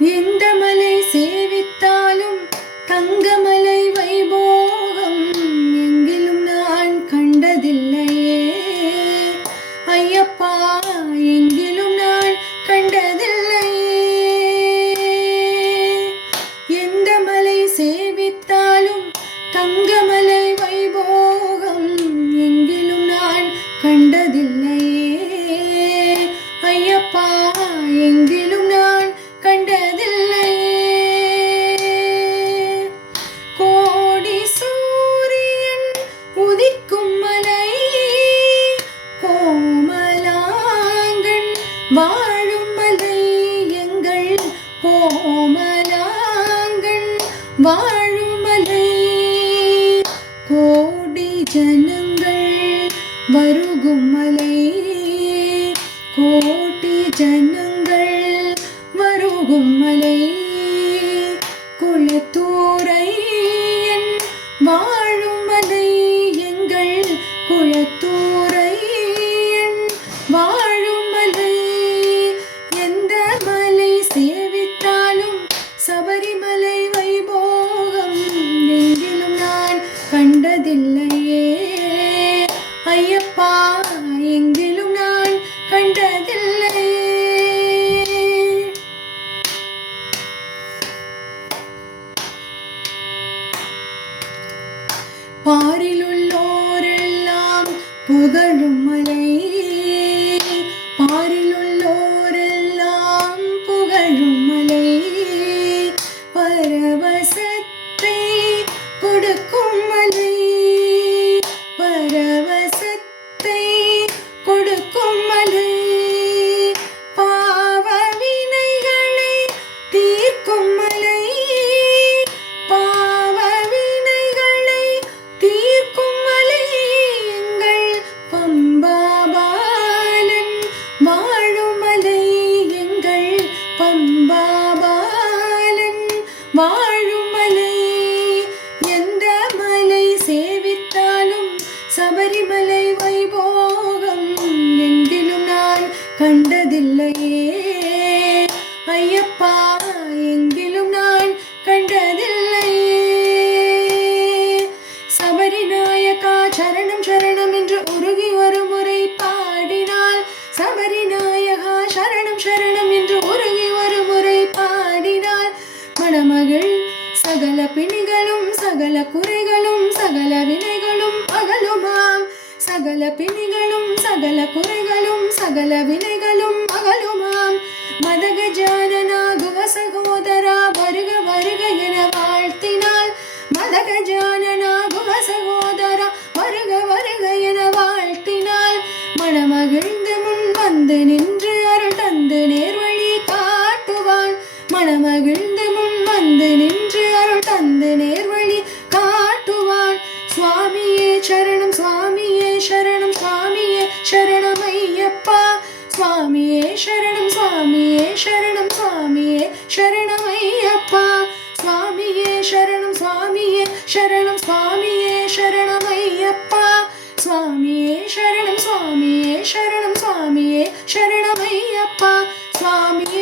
எந்த மலை சேவித்தாலும் தங்கமலை வைபோகம் எங்கிலும் நான் கண்டதில்லையே ஐயப்பா, எங்கிலும் நான் கண்டதில்லையே. எந்த மலை சேவித்தாலும் தங்கமலை வைபோகம் எங்கிலும் நான் கண்டதில்லையே ஐயப்பா, எங்கிலும் நான் கண்டதில்லையே. கோடி சூரியன் உதிக்கும் மலை, கோமலாங்கன் வாழும் மலை, எங்கள் கோமலாங்கன் வாழும் மலை. கோடி ஜனங்கள் வருகும் மலை, கோடி ஜனங்கள் வருகும் மலை. குளத்தூரையன் வாழும் மலை, எங்கள் குளத்தூரையன் வாழும் மலை. எந்த மலை சேவித்தாலும் சபரிமலை வைபோகம் எங்கிலும் நான் கண்டதில்லையே ஐயப்பா, எங்கிலும் நான் கண்டதில்லையே. பாரிலுள்ளோரெல்லாம் புகழும் மலை, பாரிலுள்ளோரெல்லாம் புகழும் மலை. பரவசத்தை கொடுக்கும் மலை, பரவசத்தை கொடுக்கும் மலை. பாவ வினைகளை தீர்க்கும் மலை, பாவ வினைகளை தீர்க்கும் மலை. எங்கள் பம்பாபாலன் வாழும் மலை, எங்கள் பம்பாபாலன் வாழும் மலை. எந்த மலை சேவித்தாலும் சபரிமலை வைபோகம் எங்கிலும் நான் கண்டதில்லையே ஐயப்பா, எங்கிலும் நான் கண்டதில்லையே. சபரிநாயகா சரணம் சரணம் என்று உருகி ஒரு முறை பாடினால், சபரிநாயகா சரணம் சரணம் என்று உருகி ஒரு முறை பாடினால், மணமகள் சகல பிணிகளும் சகல குறைகளும் சகல வினைகளும் அகலுமாம். சகல பிணிகளும் சகல குறைகளும் சகல வினைகளும் அகலுமாம். மதகஜானனாகுவ சகோதரா வருக வருக என வாழ்த்தினால், மதகஜானனாகுவ சகோதரா வருக வருக என வாழ்த்தினால், மணமகிழ்ந்து முன் வந்து நின்று அருள் தந்து நேர்வழி காட்டுவான். மணமகிழ்ந்து முன் வந்து நின்று அருள் தந்து நேர்வழி காட்டுவான். சுவாமியே சரணம் சுவாமியே சரணம் சுவாமியே சரணம் ஐயப்பா, சுவாமியே சரணம் சுவாமியே சரணம் சுவாமியே சரணம் ஐயப்பா, சுவாமியே சரணம் சுவாமியே சரணம் சுவாமியே சரணம் ஐயப்பா, சுவாமியே சரணம் சுவாமியே சரணம் சுவாமியே சரணம் ஐயப்பா, சுவாமியே